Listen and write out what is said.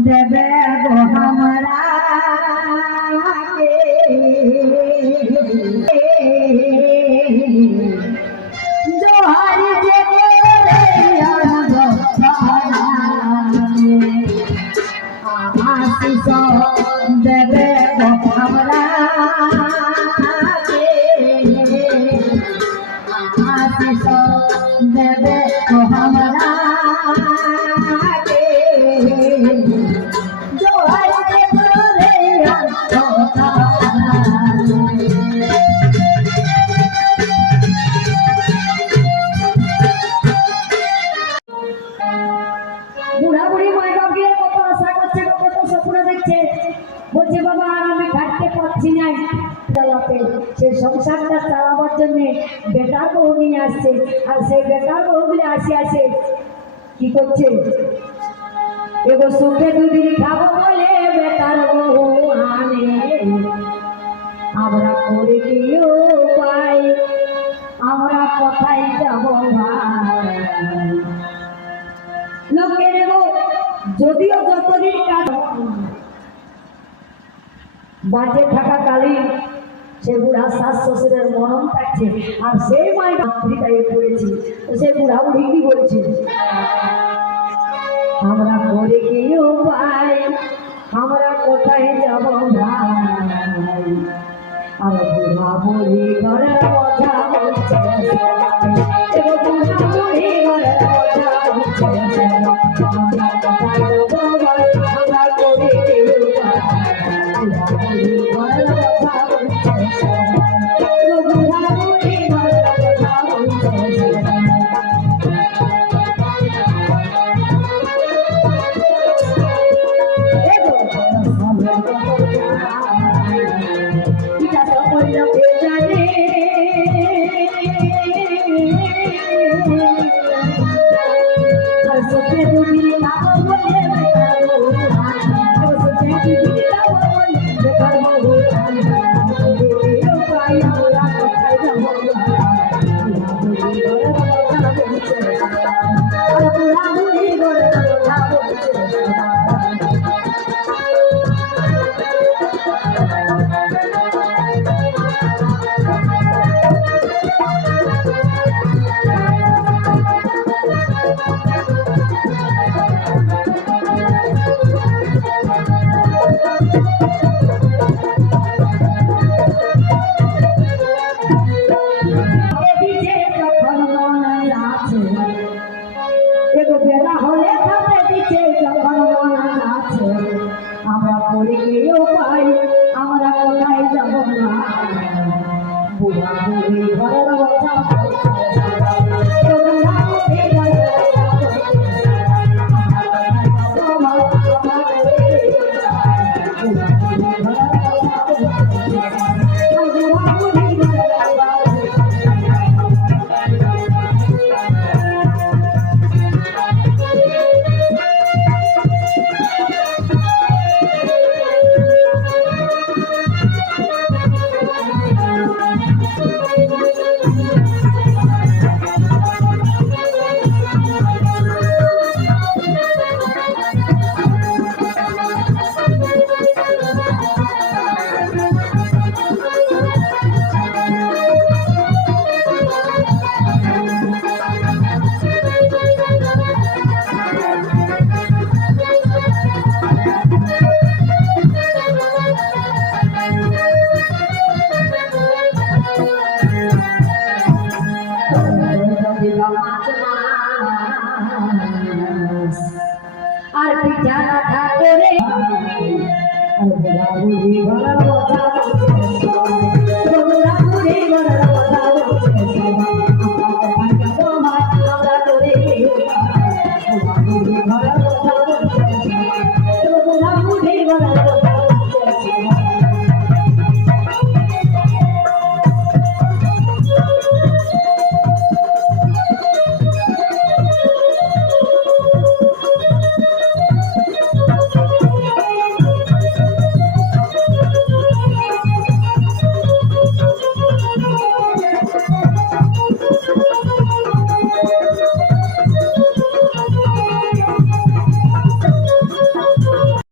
देवे गो हमरा जो हर आशीष देवे गो हमरा आशीष देवे गो हमरा बुढ़ा बुढ़ी माई बाप गিয়ে কত আশা করছে কত স্বপ্ন দেখছে বলছে বাবা আর আমি থাকতে পারছি না চালাতে সেই সংসারটা চালাবার জন্য বেটার বউ নিয়ে আসছে আর সেই বেটার বউগুলি আসে আসে কি করছে এগো সুখে দুদিন খাবো বলে বেটার বউ আনে আমরা করে কি উপায় আমরা কোথায় যাব ভাই লোকের যদিও যতদিন কাজ বাঁচে থাকাকালীন সে বুড়া শাশ শ্বশুরের মরণ থাকছে আর সেই মায়ের মাতৃকায় পড়েছে তো সে বুড়া বুড়ি কি বলছে আমরা করে কি উপায় আমরা কোথায় যাব ভাই আর বুড়া বুড়ি ঘরের কথা বলছে বুড়া বুড়ি ঘরের কথা বলছে আর পিঠা করে আর